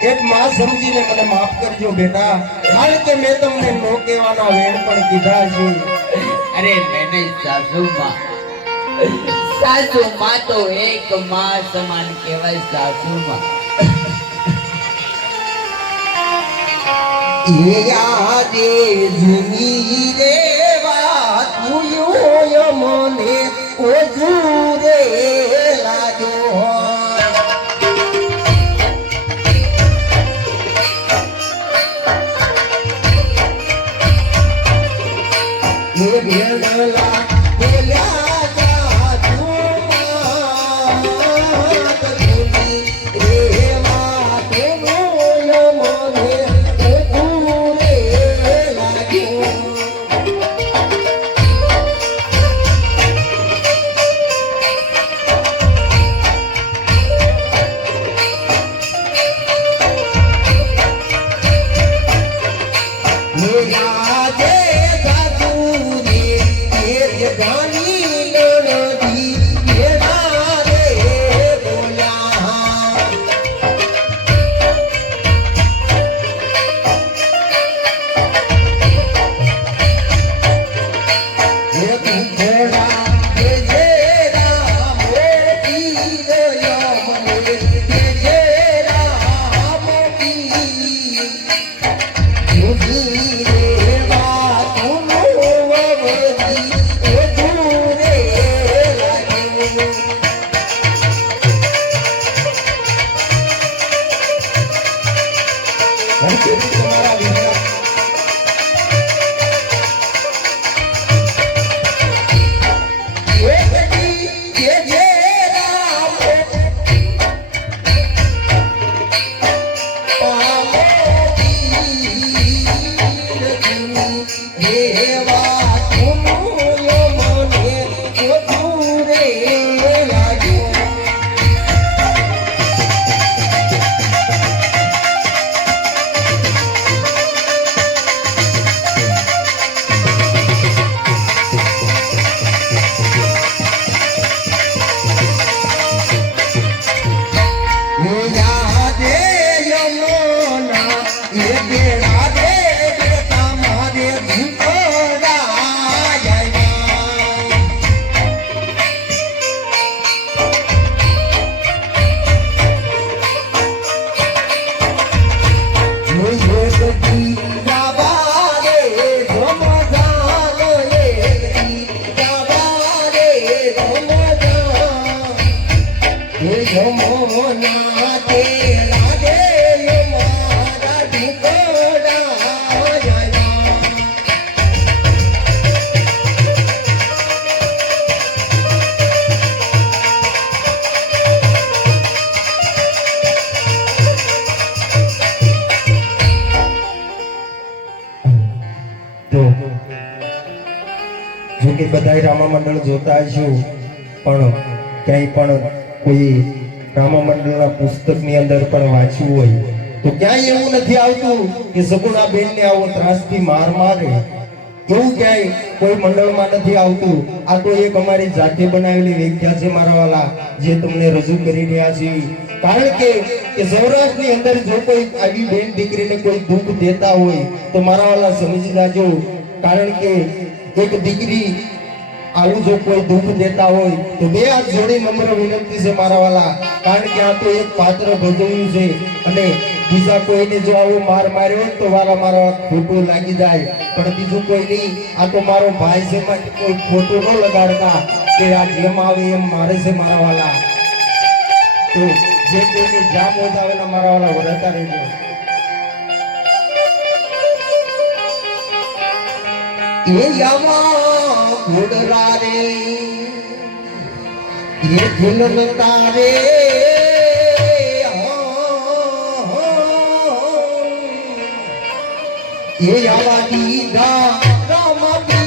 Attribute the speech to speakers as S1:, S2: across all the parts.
S1: એક માં સમજીને મને માફ કરજો બેટા. કારણ કે મેં તમને નો કહેવાના વેણ પણ કીધા છે.
S2: અરે મેને સાસુ માં. સાસુ માં તો એક માં સમાન કહેવાય સાસુ માં.
S1: યાદે જૂની રે વાત મને. ઓજું Hey, Bella, Bella. Thank you. બધાય રામા મંડળ જોતા છું પણ ક્યાંય પણ કોઈ રામા મંડળના પુસ્તકની અંદર પણ વાંચ્યું હોય, તો ક્યાંય એવું નથી આવતું કે સગુણા બેનને આવો ત્રાસથી માર મારે. એવું ક્યાંય કોઈ મંડળમાં નથી આવતું. આ તો એક અમારી જાતે બનાવેલી વ્યાખ્યા છે મારા વાલા, જે તમને રજૂ કરી રહ્યા છે. કારણ કે કે સૌરાષ્ટ્રની અંદર જો કોઈ આવી બેન દીકરીને કોઈ દુઃખ દેતા હોય, તો મારા વાલા સમજી જાજો કારણ કે, એક દીકરી આવું જો કોઈ દુઃખ દેતા હોય, તો બે હાથ જોડી નમ્ર વિનંતી છે મારા વાલા. કારણ કે આ તો એક પાત્ર ભજવ્યું છે. અને બીજા કોઈને જો આવો માર માર્યો તો વાલા મારા ખોટું લાગી જાય. પણ બીજું કોઈ નહીં. આ તો મારો ભાઈ છે કોઈ ખોટું ન લગાડતા કે આ જેમ આવે એમ મારે છે મારા વાલા. તો જે કોઈને જામ વધાવેલા મારા વાલા વધારતા રહેજો. એ ઘોડરા રે એ ધુલન ये એ આવા દીધા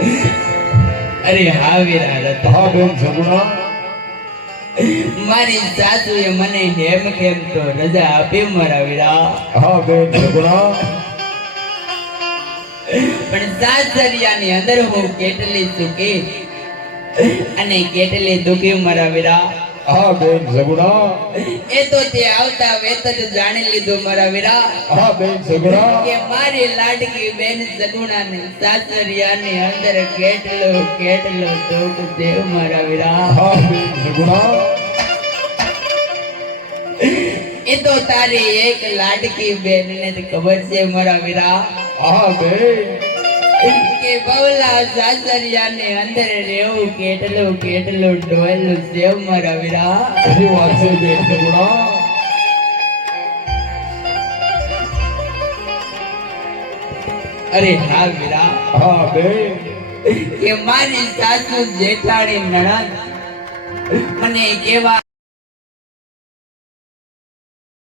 S2: અરે હા વિરા
S3: હા બેન સગુણા
S2: મારી સાસુએ મને હેમ ખેમ તો રજા આપી મારા વિરા
S3: હા બેન સગુણા
S2: પણ સાસરિયાની અંદર હું કેટલી સુખી અને કેટલી દુખી મારા વીરા
S3: હા બેન સગુણા
S2: એ તો તે આવતા વેત જ જાણી લીધો મારા વીરા.
S3: હા બેન સગુણા
S2: કે મારી લાડકી બેન સગુણાને સાસરિયાની અંદર કેટલો કેટલો દુઃખ દેવ મારા વીરા.
S3: હા બેન સગુણા
S2: એ તો તારી એક લાડકી બેનને જ ખબર છે મારા વીરા.
S3: હા બેન
S2: કે બવલા સાસરિયાની અંદર રહેવું કેટલું કેટલું ડોયલું સેવ મારા વીરા.
S3: શું વાત છે જે ટુકડા
S2: અરે હા વીરા.
S3: હા બે.
S2: કે મારી સાસુ જેઠાણી નણંદ. મને કેવા